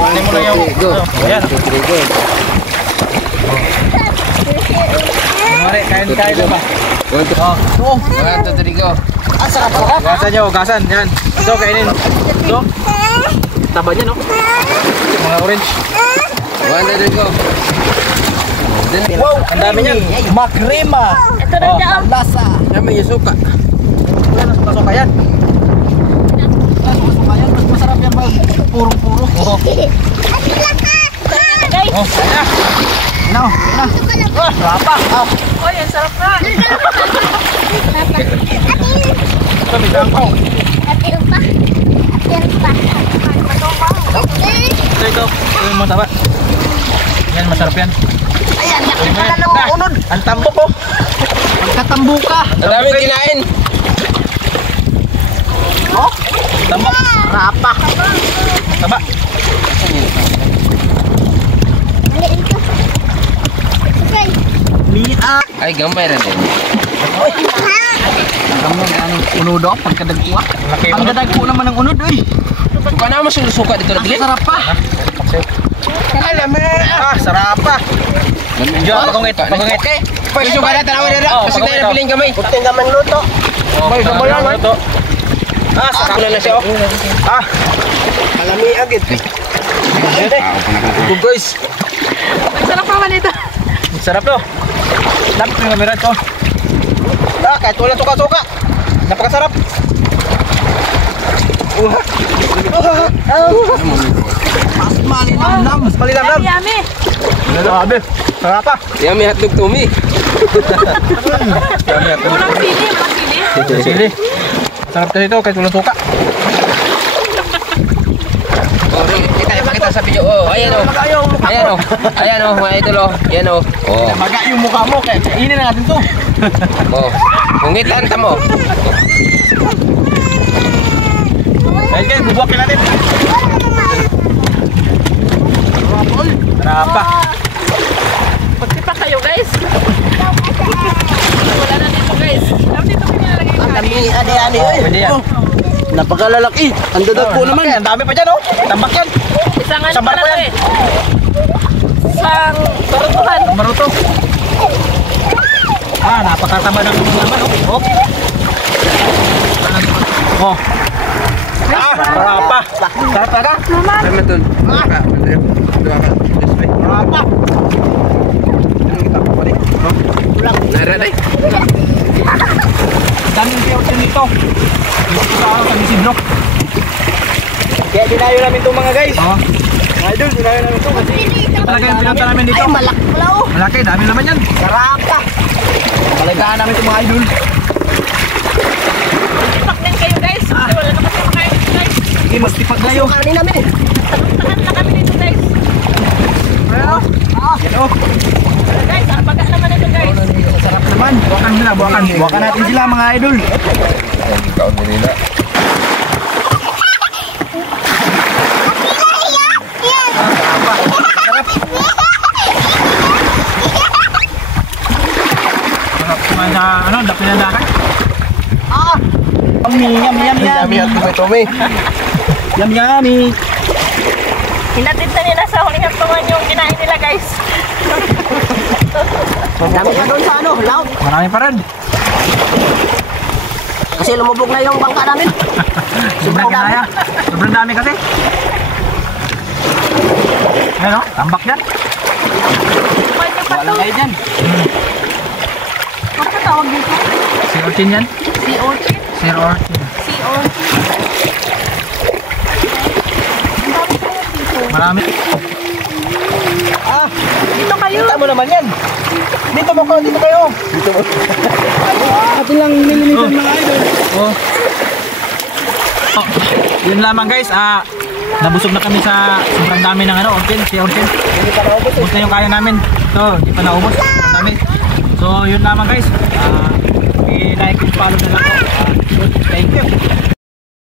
Kunin mo lang yung... Ayan. Mari, kain na ba? Oh. 1, 2, 3, go. Sarap. Gasan nyo, gasan. Yan. Ito, kainin. Ito. Taba niya, no? Mga orange. 1, 2, 3, go. Wow, ang dami niyan. Makrema. Ito na dyan. Lasa. Yan may suka. Wala na suka yan. Suka yan. Mas masarap yan ba? Purong-puro. Oh. Guys. Oh, kaya. Ano? Ah, rapa. Oy, ang sarap na. Ito, may tangkaw. Ito. Ito yung mga taba. Yan, masarap yan. Ayan, yakin pala na unod. Ang tambok ko. Ang katambuka. Ang dami kinain. Oh, tambok. Rapa. Taba. Mia. Ay, gambay rin din. Kamu ang unudo pagkadagkuha. Ang dadagko naman ng unod, oy. Suka na mas suka dito na bilin. Sarap pa. Alam mo. Ah, sarap pa. Diyo, pagungit. Pwede suka na tanaw na. Kasi tayo na piling kamay. Puting gamang luto. May gamay lang, luto. Ah, sarap na siya. Ah. Alami agad. Ito guys. Ang sarap naman ito. Sarap to. Dapat yung kamera to. Ah, kahit wala suka-suka. Napakasarap. Mas malinamnam. Mas malinamnam. Yummy. Grabe. Sarap pa. Yummy hotdog to me. Walang sili, walang sili. Sili. Sarap kasi ito kahit wala suka. Oh, kita pakita sa video. Oh, ayan oh. Ayan oh. Ayan oh, mga idol oh. Ayan oh. Oh. Maga yung mukha mo kaya kainin na natin to. Oh. Pungitan ta mo. Ayun guys, bubuhakin natin. Sarap pa. Pagtipa kayo guys. Wala na dito guys. Dapat dito ko nilalagay yung kanin. Adi-adi. Pwede yan. Napakalalaki. Ang dadagpo naman. Ang dami pa dyan oh. Tambak yan. Isang ano Isang pala barko to yan. eh. Isang barutuhan. Maruto. Ah, napakataba ng naman oh. Oh. Ah, sarap pa. Sarap talaga. Sama tol. Maka. Dua ka. Sarap pa. Nara dai. Daming piyot dito. Dito sa Isidro. Kaya dinayo namin itong mga guys. Oo. Mga idol, dinayo namin ito kasi talaga yung pinunta namin dito. Ay, malaki pala oh. Malaki, dami naman yan. Sarap pa. Palagaan namin itong mga idol. Tipak din kayo guys. Kasi wala na kasi makain dito guys. Sige, mas tipag na yun. Kanin namin eh. Tahan na kami dito guys. Ano? Yan o. Guys, ang baga naman ito guys. Sarap naman. Buwakan nila, buwakan. Buwakan natin sila mga idol. Ikaw nila. Ano, dapat na dakat. Ah! Yummy. Yummy at tumi. Yummy. Hinatid na nila sa huling haptungan yung kinain nila guys. Dami pa doon sa ano, laut. Marami pa rin. Kasi lumubog na yung bangka namin. Sobrang dami. Sobrang dami kasi. Ayan o, tambak yan. Pwede pa Wala to. kayo dyan. Ano ka tawag dito? Si Orchin yan. Si Orchid? Sir Orchin. Si Orchid. Ang dami kayo dito. Marami. Ah! Dito kayo. Kita mo naman yan. Dito mo ko, dito kayo. Dito mo. Ito lang nililitan mga idol. Oh. Oh. Yun lamang guys. Nabusog na kami sa sobrang dami ng ano, Orchin. Si Orchin. Hindi pa naubos. Ubus na yung kaya namin. Ito, hindi pa naubos. Sobrang dami. So yun lamang guys. I-like and follow na lang po. Thank you.